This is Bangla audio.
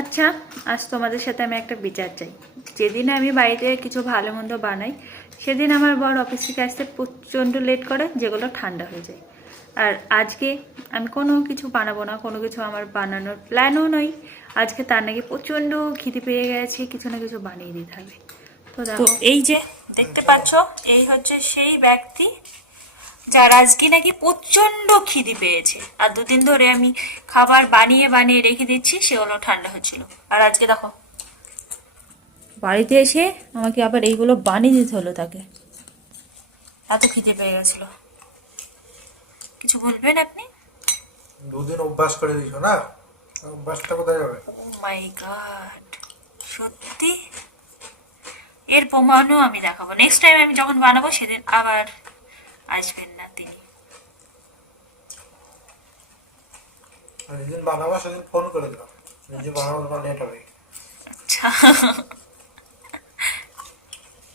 আচ্ছা, আজ তোমাদের সাথে আমি একটা বিচার চাই। যেদিন আমি বাড়িতে কিছু ভালো মন্দ বানাই, সেদিন আমার বর অফিস থেকে আসতে প্রচণ্ড লেট করে, যেগুলো ঠান্ডা হয়ে যায়। আর আজকে আমি কোনো কিছু বানাবো না, কোনো কিছু আমার বানানোর প্ল্যানও নয়। আজকে তার নাকি প্রচণ্ড খিদে পেয়ে গেছে, কিছু না কিছু বানিয়ে দিতে হবে। তো দেখো, এই যে দেখতে পাচ্ছ, এই হচ্ছে সেই ব্যক্তি যার আজকে নাকি প্রচন্ড খিদে পেয়েছে। আর দুদিন ধরে আমি খাবার বানিয়ে বানিয়ে রেখে দিচ্ছি, সেগুলো ঠান্ডা হচ্ছিল। আর আজকে দেখো, বাড়িতে এসে আমাকে আবার এইগুলো বানিয়ে দিতে হলো তাকে, এত খিদে পেয়ে গেছিল। কিছু বলবেন আপনি? দুদিন অভ্যাস করে দিছো না, অভ্যাসটা কোথায় যাবে? ও মাই গড, সত্যি এর প্রমাণও আমি দেখাবো। নেক্সট টাইম আমি যখন বানাবো সেদিন আবার আসবেন না তিনি। আর যেদিন বানাবো সেদিন ফোন করে দিলাম, নিজে বানাবো, তোমার লেট হবে। আচ্ছা।